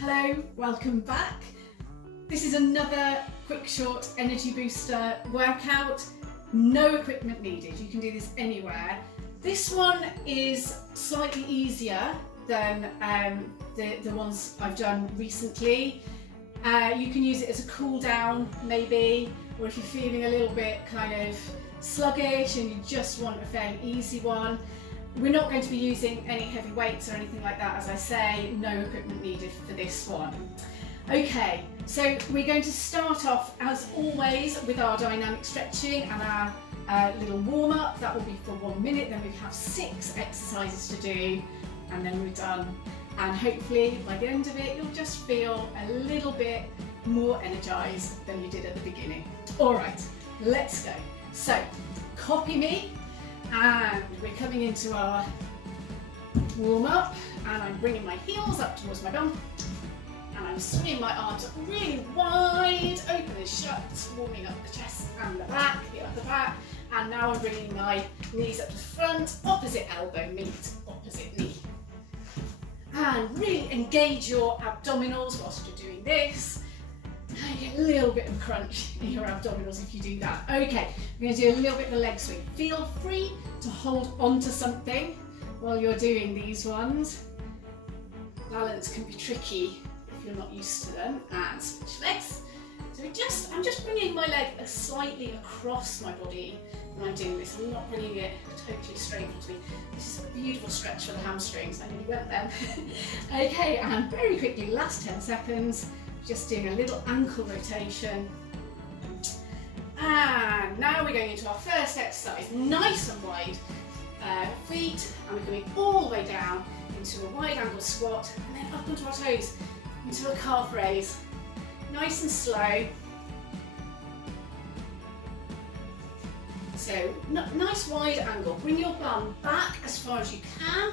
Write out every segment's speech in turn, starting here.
Hello, welcome back. This is another quick short energy booster workout. No equipment needed, you can do this anywhere. This one is slightly easier than the ones I've done recently. You can use it as a cool down maybe, or if you're feeling a little bit kind of sluggish and you just want a fairly easy one. We're not going to be using any heavy weights or anything like that, as I say, no equipment needed for this one. Okay, so we're going to start off as always with our dynamic stretching and our little warm up. That will be for 1 minute, then we have 6 exercises to do and then we're done. And hopefully by the end of it, you'll just feel a little bit more energized than you did at the beginning. All right, let's go. So copy me. And we're coming into our warm up, and I'm bringing my heels up towards my bum, and I'm swinging my arms up really wide, open and shut, warming up the chest and the upper back, and now I'm bringing my knees up to front, opposite elbow meet opposite knee. And really engage your abdominals whilst you're doing this. You get a little bit of crunch in your abdominals if you do that. Okay, we're going to do a little bit of a leg swing. Feel free to hold onto something while you're doing these ones. Balance can be tricky if you're not used to them. And switch legs. So I'm just bringing my leg slightly across my body when I'm doing this. I'm not bringing it totally straight onto me. This is a beautiful stretch for the hamstrings. I nearly went there. Okay, and very quickly, last 10 seconds. Just doing a little ankle rotation. And now we're going into our first exercise, nice and wide feet, and we're coming all the way down into a wide angle squat, and then up onto our toes, into a calf raise. Nice and slow. So, nice wide angle. Bring your bum back as far as you can,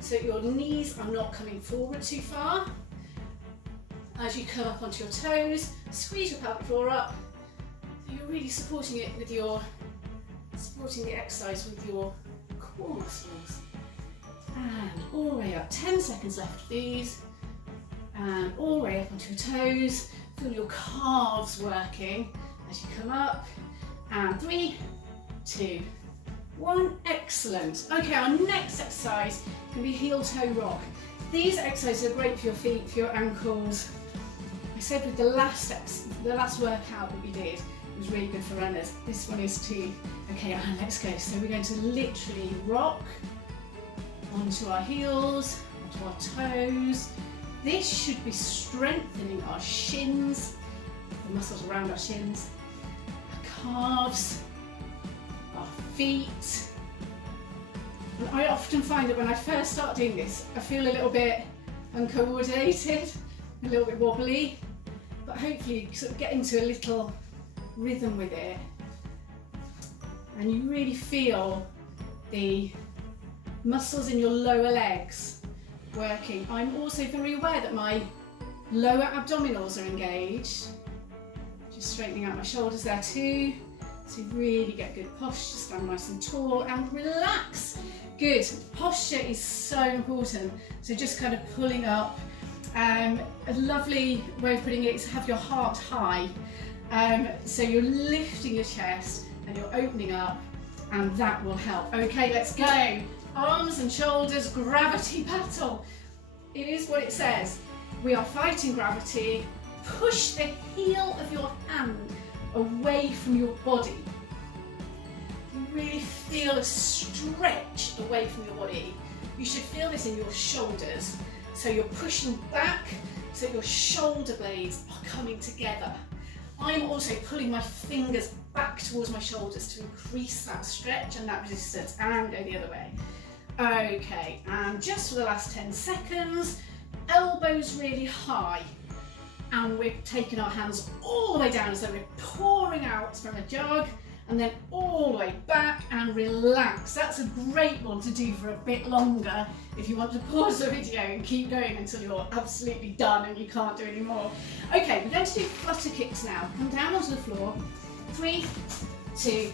so your knees are not coming forward too far. As you come up onto your toes, squeeze your pelvic floor up. So you're really supporting it with supporting the exercise with your core muscles. And all the way up, 10 seconds left of these. And all the way up onto your toes. Feel your calves working as you come up. And 3, 2, 1, excellent. Okay, our next exercise can be heel toe rock. These exercises are great for your feet, for your ankles. I said with the last workout that we did, it was really good for runners. This one is too. Okay, let's go. So we're going to literally rock onto our heels, onto our toes. This should be strengthening our shins, the muscles around our shins, our calves, our feet. And I often find that when I first start doing this, I feel a little bit uncoordinated, a little bit wobbly, but hopefully you sort of get into a little rhythm with it and you really feel the muscles in your lower legs working. I'm also very aware that my lower abdominals are engaged. Just straightening out my shoulders there too, so really get good posture, stand nice and tall and relax. Good, posture is so important, so just kind of pulling up. A lovely way of putting it is have your heart high, so you're lifting your chest and you're opening up, and that will help. Okay, let's go. Arms and shoulders, gravity battle. It is what it says. We are fighting gravity. Push the heel of your hand away from your body. You really feel a stretch away from your body. You should feel this in your shoulders. So you're pushing back so your shoulder blades are coming together. I'm also pulling my fingers back towards my shoulders to increase that stretch and that resistance, and go the other way. Okay, and just for the last 10 seconds, elbows really high. And we're taking our hands all the way down as though we're pouring out from a jug, and then all the way back and relax. That's a great one to do for a bit longer if you want to pause the video and keep going until you're absolutely done and you can't do any more. Okay, we're going to do flutter kicks now. Come down onto the floor. 3, 2,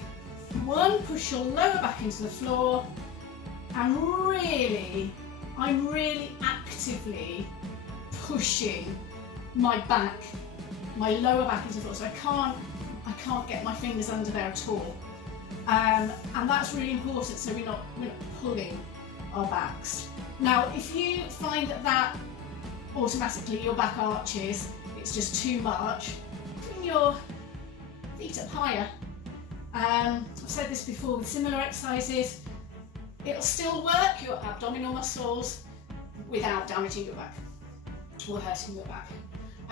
1. Push your lower back into the floor, and I'm really actively pushing my back, my lower back into the floor. So I can't get my fingers under there at all. And that's really important, so we're not pulling our backs. Now, if you find that automatically your back arches, it's just too much, bring your feet up higher. I've said this before with similar exercises, it'll still work your abdominal muscles without damaging your back or hurting your back.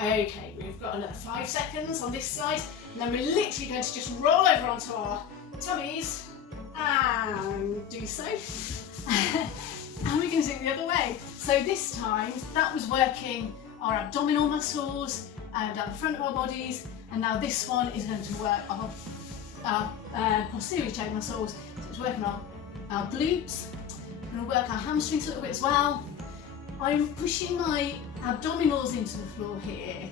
Okay, we've got another 5 seconds on this side, and then we're literally going to just roll over onto our tummies and do so. And we're going to do it the other way. So this time, that was working our abdominal muscles and down the front of our bodies, and now this one is going to work our posterior chain muscles. So it's working our glutes. We're going to work our hamstrings a little bit as well. I'm pushing my abdominals into the floor here,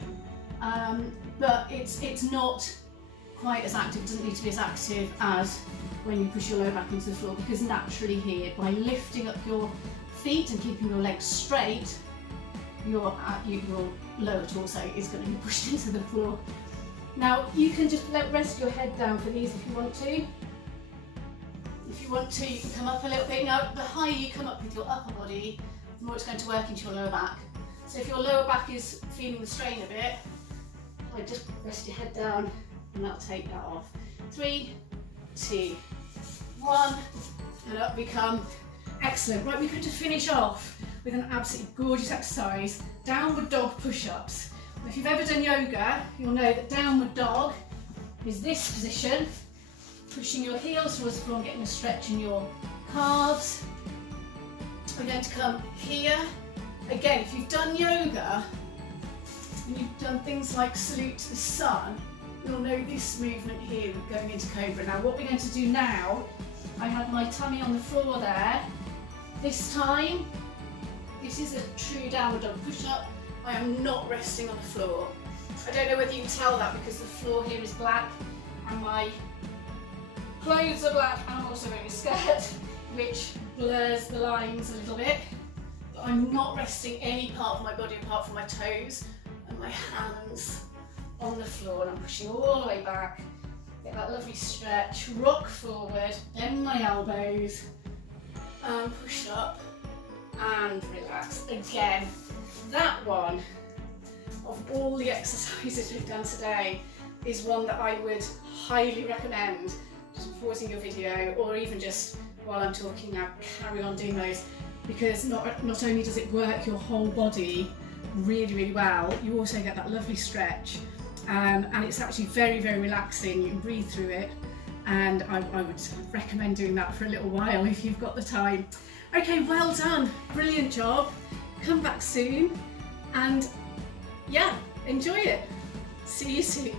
but it's not quite as active. It doesn't need to be as active as when you push your lower back into the floor, because naturally here, by lifting up your feet and keeping your legs straight, your lower torso is going to be pushed into the floor. Now you can just rest your head down for these if you want to. If you want to, you can come up a little bit. Now the higher you come up with your upper body, the more it's going to work into your lower back. So if your lower back is feeling the strain a bit, just rest your head down and that'll take that off. 3, 2, 1, and up we come. Excellent. Right, we're going to finish off with an absolutely gorgeous exercise, downward dog push-ups. If you've ever done yoga, you'll know that downward dog is this position, pushing your heels towards the floor and getting a stretch in your calves. We're going to come here. Again, if you've done yoga and you've done things like salute to the sun, you'll know this movement here with going into cobra. Now what we're going to do now, I have my tummy on the floor there. This time, this is a true downward dog push-up. I am not resting on the floor. I don't know whether you can tell that because the floor here is black and my clothes are black, and I'm also wearing a skirt, which blurs the lines a little bit. But I'm not resting any part of my body apart from my toes and my hands on the floor, and I'm pushing all the way back. Get that lovely stretch, rock forward, bend my elbows, and push up and relax. Again, that one, of all the exercises we've done today, is one that I would highly recommend. Just pausing your video, or even just while I'm talking now, carry on doing those, because not only does it work your whole body really, really well, you also get that lovely stretch, and it's actually very, very relaxing. You can breathe through it, and I would recommend doing that for a little while if you've got the time. Okay, well done, brilliant job. Come back soon, and yeah, enjoy it. See you soon.